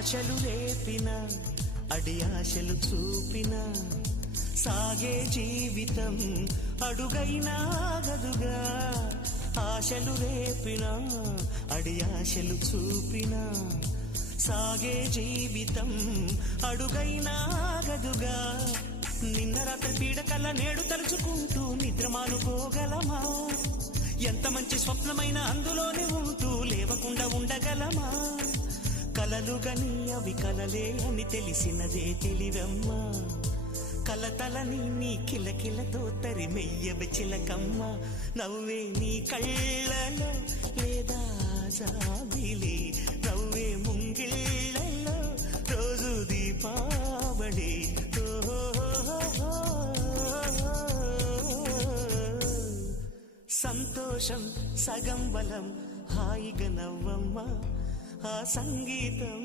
ఆశలు రేపిన అడి ఆశలు చూపిన సాగే జీవితం అడుగైనా ఆగదుగా. ఆశలు రేపిన అడి ఆశలు చూపిన సాగే జీవితం అడుగైనా ఆగదుగా. నిన్న రాత్రి పీడకల నేడు తలుచుకుంటూ నిద్రమానుకోగలమా? ఎంత మంచి స్వప్నమైన అందులోనే ఉంటూ లేవకుండా ఉండగలమా? కలలుగని అవి కలలే అని తెలిసినదే తెలివమ్మా. కలతలని నీ కిలకిలతో తరిమెయ్యవి చిలకమ్మ. నవ్వే నీ కళ్ళలో లేదా జాబిలి, నవ్వే ముంగిళ్ళలో రోజు దీపావళి. సంతోషం సగం బలం, హాయిగా నవ్వమ్మ ఆ సంగీతం.